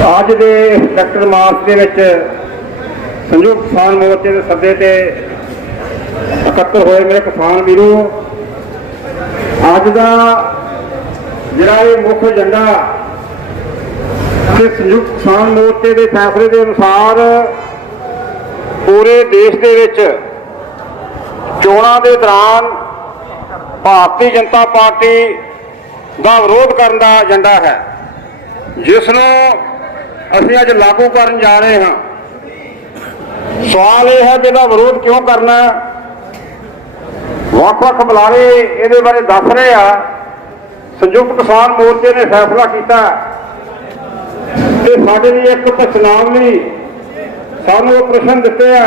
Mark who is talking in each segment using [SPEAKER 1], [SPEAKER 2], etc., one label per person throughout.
[SPEAKER 1] ਅੱਜ ਦੇ sector March ਦੇ ਵਿੱਚ ਸੰਯੁਕਤ ਕਿਸਾਨ ਮੋਰਚੇ ਦੇ ਸੱਦੇ ਤੇ ਇਕੱਤਰ ਹੋਏ ਮੇਰੇ ਕਿਸਾਨ ਵੀਰੋ। ਅੱਜ ਦਾ ਜਿਹੜਾ ਇਹ ਮੁੱਖ ਏਜੰਡਾ ਕਿ ਸੰਯੁਕਤ ਕਿਸਾਨ ਮੋਰਚੇ ਦੇ ਫੈਸਲੇ ਦੇ ਅਨੁਸਾਰ ਪੂਰੇ ਦੇਸ਼ ਦੇ ਵਿੱਚ ਚੋਣਾਂ ਦੇ ਦੌਰਾਨ ਭਾਰਤੀ ਜਨਤਾ ਪਾਰਟੀ ਦਾ ਵਿਰੋਧ ਕਰਨ ਦਾ ਏਜੰਡਾ ਹੈ। ਜਿਸ ਨੂੰ ਅਸੀਂ ਅੱਜ ਲਾਗੂ ਕਰਨ ਜਾ ਰਹੇ ਹਾਂ। ਸਵਾਲ ਇਹ ਹੈ ਕਿ ਇਹਦਾ ਵਿਰੋਧ ਕਿਉਂ ਕਰਨਾ ਵੱਖ-ਵੱਖ ਬੁਲਾਰੇ ਇਹਦੇ ਬਾਰੇ ਦੱਸ ਰਹੇ ਆ। ਸੰਯੁਕਤ ਕਿਸਾਨ ਮੋਰਚੇ ਨੇ ਫੈਸਲਾ ਕੀਤਾ ਤੇ ਸਾਡੇ ਲਈ ਇੱਕ ਪ੍ਰਚਨਾਵਲੀ ਸਾਨੂੰ ਉਹ ਪ੍ਰਸ਼ਨ ਦਿੱਤੇ ਆ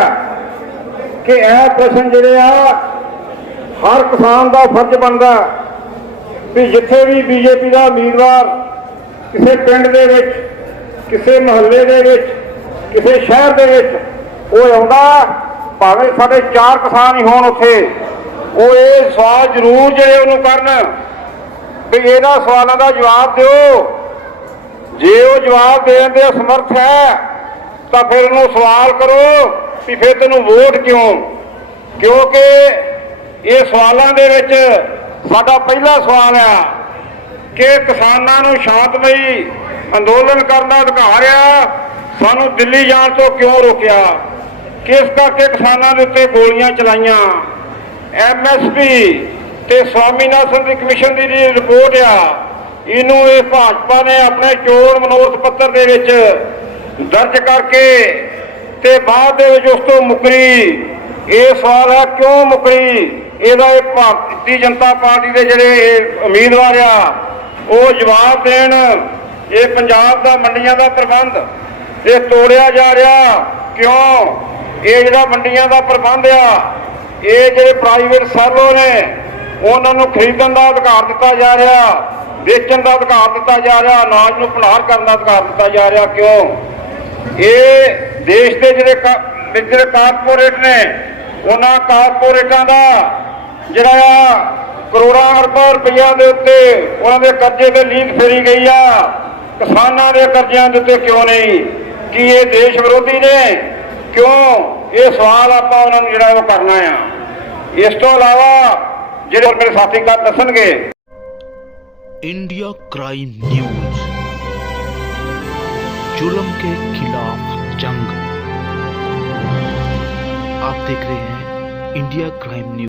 [SPEAKER 1] ਕਿ ਇਹ ਪ੍ਰਸ਼ਨ ਜਿਹੜੇ ਆ, ਹਰ ਕਿਸਾਨ ਦਾ ਫਰਜ਼ ਬਣਦਾ ਵੀ ਜਿੱਥੇ ਵੀ ਬੀਜੇਪੀ ਦਾ ਉਮੀਦਵਾਰ ਕਿਸੇ ਪਿੰਡ ਦੇ ਵਿੱਚ ਕਿਸੇ ਮਹੱਲੇ ਦੇ ਵਿੱਚ, ਕਿਸੇ ਸ਼ਹਿਰ ਦੇ ਵਿੱਚ ਉਹ ਆਉਂਦਾ, ਭਾਵੇਂ ਸਾਡੇ ਚਾਰ ਕਿਸਾਨ ਹੀ ਹੋਣ ਉੱਥੇ, ਉਹ ਇਹ ਸਵਾਲ ਜ਼ਰੂਰ ਜਿਹੜੇ ਉਹਨੂੰ ਕਰਨ ਵੀ ਇਹਨਾਂ ਸਵਾਲਾਂ ਦਾ ਜਵਾਬ ਦਿਓ। ਜੇ ਉਹ ਜਵਾਬ ਦੇਣ ਦੇ ਸਮਰਥ ਹੈ, ਤਾਂ ਫਿਰ ਉਹਨੂੰ ਸਵਾਲ ਕਰੋ ਵੀ ਫਿਰ ਤੈਨੂੰ ਵੋਟ ਕਿਉਂ? ਕਿਉਂਕਿ ਇਹ ਸਵਾਲਾਂ ਦੇ ਵਿੱਚ ਸਾਡਾ ਪਹਿਲਾ ਸਵਾਲ ਆ। ਕਿ ਕਿਸਾਨਾਂ ਨੂੰ ਸ਼ਾਂਤਮਈ ਅੰਦੋਲਨ ਕਰਨ ਦਾ ਅਧਿਕਾਰ ਆ, ਸਾਨੂੰ ਦਿੱਲੀ ਜਾਣ ਤੋਂ ਕਿਉਂ ਰੋਕਿਆ? ਕਿਸ ਕਰਕੇ ਕਿਸਾਨਾਂ ਦੇ ਉੱਤੇ ਗੋਲੀਆਂ ਚਲਾਈਆਂ? ਐਮਐਸਪੀ ਤੇ ਸਵਾਮੀਨਾਥਨ ਦੀ ਕਮਿਸ਼ਨ ਦੀ ਜਿਹੜੀ ਰਿਪੋਰਟ ਆ, ਇਹਨੂੰ ਇਹ ਭਾਜਪਾ ਨੇ ਆਪਣੇ ਚੋਣ ਮਨੋਰਥ ਪੱਤਰ ਦੇ ਵਿੱਚ ਦਰਜ ਕਰਕੇ ਤੇ ਬਾਅਦ ਦੇ ਵਿੱਚ ਉਸ ਤੋਂ ਮੁਕਰੀ। ਇਹ ਸਵਾਲ ਹੈ, ਕਿਉਂ ਮੁਕਰੀ? ਇਹਦਾ ਇਹ ਭਾਰਤੀ ਜਨਤਾ ਪਾਰਟੀ ਦੇ ਜਿਹੜੇ ਇਹ ਉਮੀਦਵਾਰ ਆ ਉਹ ਜਵਾਬ ਦੇਣ, ਇਹ ਪੰਜਾਬ ਦਾ ਮੰਡੀਆਂ ਦਾ ਪ੍ਰਬੰਧ। ਇਹ ਤੋੜਿਆ ਜਾ ਰਿਹਾ। ਕਿਉਂ? ਇਹ ਜਿਹੜਾ ਮੰਡੀਆਂ ਦਾ ਪ੍ਰਬੰਧ ਆ, ਇਹ ਜਿਹੜੇ ਪ੍ਰਾਈਵੇਟ ਸੈਲੋ ਨੇ, ਉਹਨਾਂ ਨੂੰ ਖਰੀਦਣ ਦਾ ਅਧਿਕਾਰ ਦਿੱਤਾ ਜਾ ਰਿਹਾ, ਵੇਚਣ ਦਾ ਅਧਿਕਾਰ ਦਿੱਤਾ ਜਾ ਰਿਹਾ, ਅਨਾਜ ਨੂੰ ਭੰਡਾਰ ਕਰਨ ਦਾ ਅਧਿਕਾਰ ਦਿੱਤਾ ਜਾ ਰਿਹਾ। ਕਿਉਂ? ਇਹ ਦੇਸ਼ ਦੇ ਜਿਹੜੇ ਜਿਹੜੇ ਕਾਰਪੋਰੇਟ ਨੇ, ਉਹਨਾਂ ਕਾਰਪੋਰੇਟਾਂ ਦਾ ਜਿਹੜਾ ਆ ਕਰੋੜਾਂ ਅਰਬਾਂ ਰੁਪਈਆ ਦੇ ਉੱਤੇ ਉਹਨਾਂ ਦੇ ਕਰਜ਼ੇ ਤੇ ਲੀਕ ਫੇਰੀ ਗਈ ਆ ਕਿਸਾਨਾਂ ਦੇ ਕਰਜ਼ਿਆਂ ਦੇ ਉੱਤੇ ਕਿਉਂ ਨਹੀਂ ਕੀ ਇਹ ਦੇਸ਼ ਵਿਰੋਧੀ ਨੇ ਕਿਉਂ ਇਹ ਸਵਾਲ ਆਪਾਂ ਉਹਨਾਂ ਨੂੰ ਜਿਹੜਾ ਉਹ ਕਰਨਾ ਆ ਇਸ ਤੋਂ ਇਲਾਵਾ ਜਿਹੜੇ ਮੇਰੇ ਸਾਥੀ ਕਰ ਦੱਸਣਗੇ
[SPEAKER 2] इंडिया क्राइम न्यूज जुल्म के खिलाफ जंग आप देख रहे हैं इंडिया क्राइम न्यूज